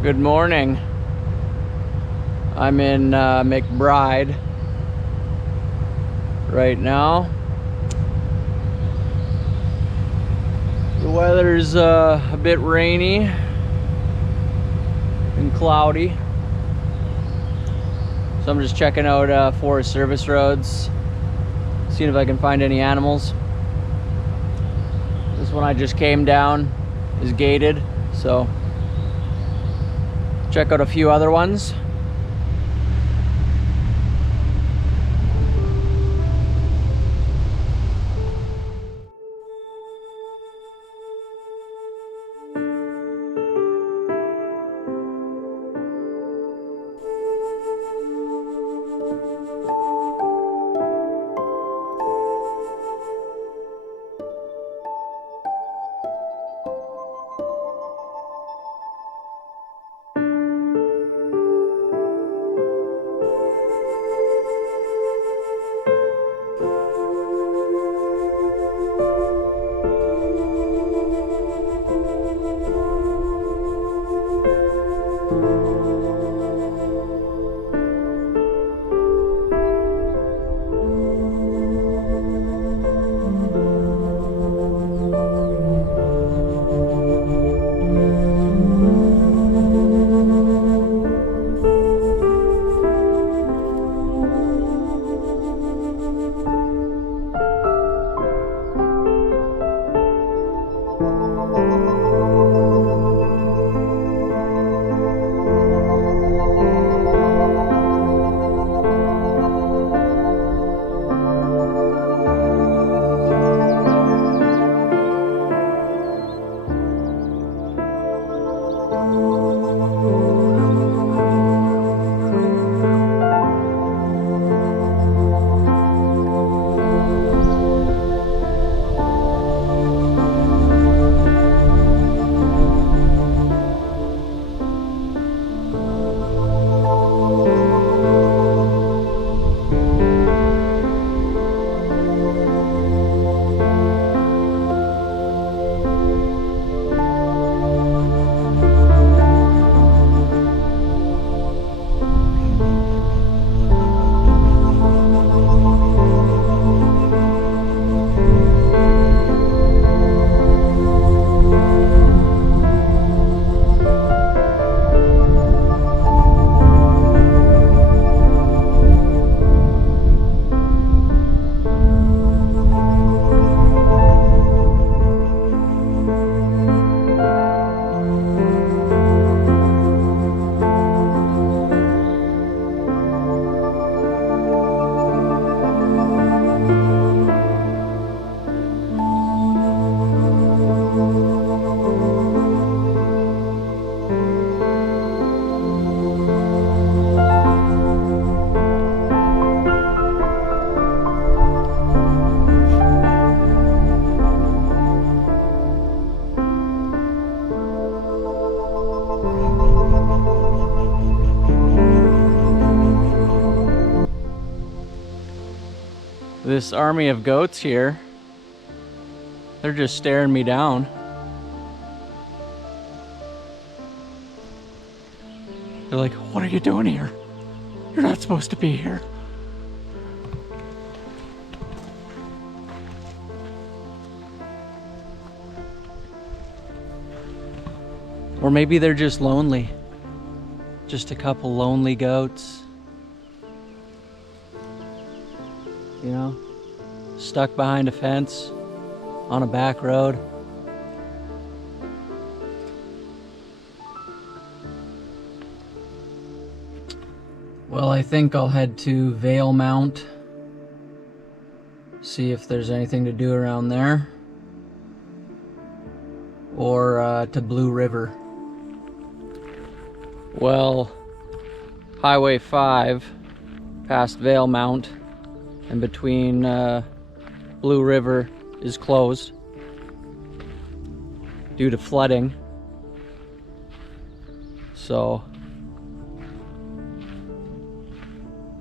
Good morning. I'm in McBride right now. The weather's a bit rainy and cloudy, so I'm just checking out Forest Service roads, seeing if I can find any animals. This one I just came down is gated, so check out a few other ones. This army of goats here, they're just staring me down. They're like, "What are you doing here? You're not supposed to be here." Or maybe they're just lonely. Just a couple lonely goats. You know, stuck behind a fence on a back road. Well, I think I'll head to Vail Mount, see if there's anything to do around there, or to Blue River. Well, Highway 5 past Vail Mount and between Blue River is closed due to flooding. So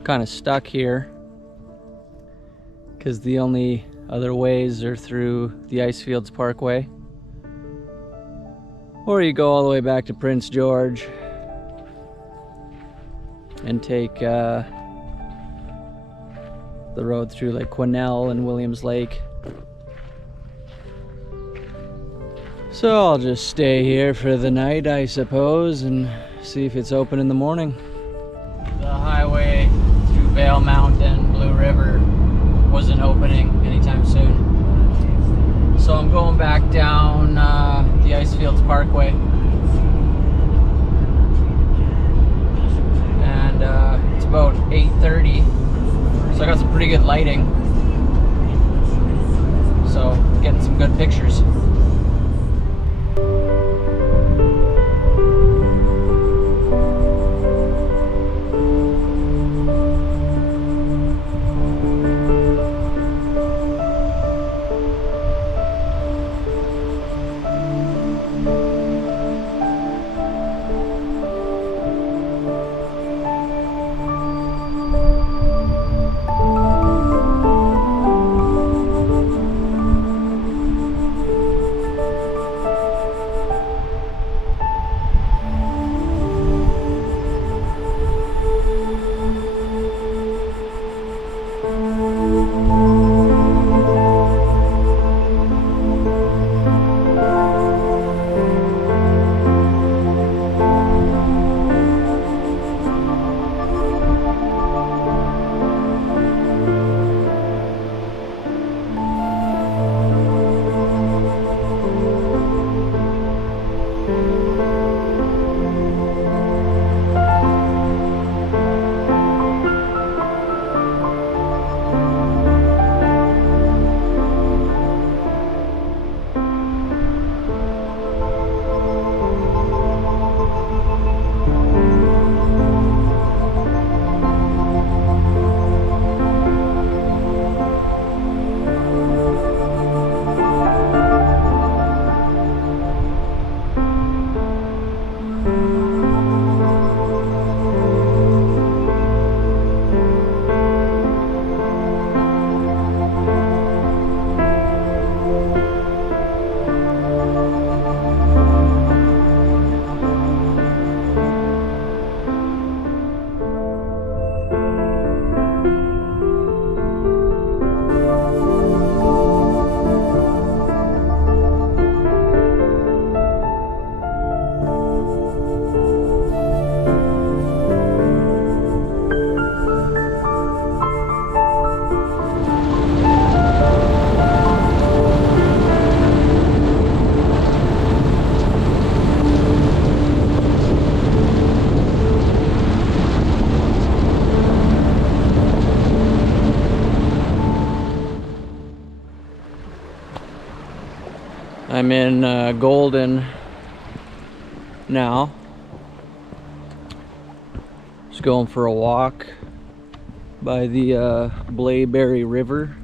kind of stuck here because the only other ways are through the Icefields Parkway, or you go all the way back to Prince George and take the road through like Quesnel and Williams Lake. So I'll just stay here for the night, I suppose, and see if it's open in the morning. The highway through Vail Mountain, Blue River wasn't opening anytime soon. So I'm going back down the Icefields Parkway. And it's about 8:30, so I got some pretty good lighting. So getting some good pictures. I'm in Golden now. Just going for a walk by the Blaeberry River.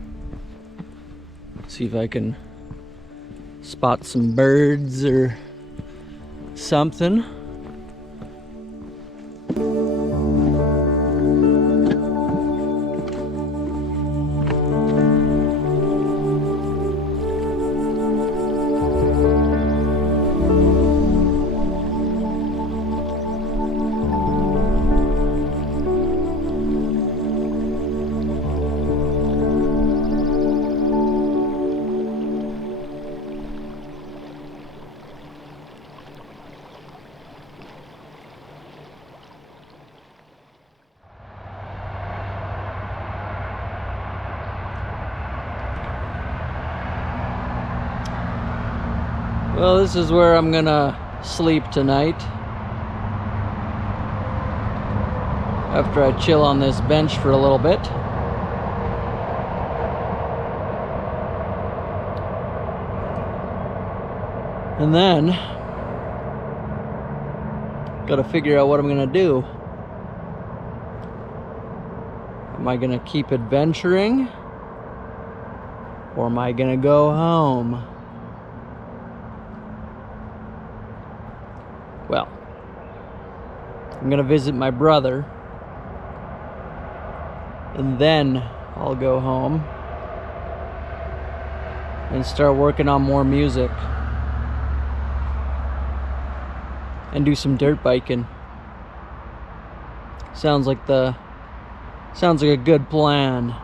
See if I can spot some birds or something. Well, this is where I'm gonna sleep tonight. After I chill on this bench for a little bit. And then, gotta figure out what I'm gonna do. Am I gonna keep adventuring? Or am I gonna go home? Well, I'm gonna visit my brother, and then I'll go home and start working on more music and do some dirt biking. Sounds like a good plan.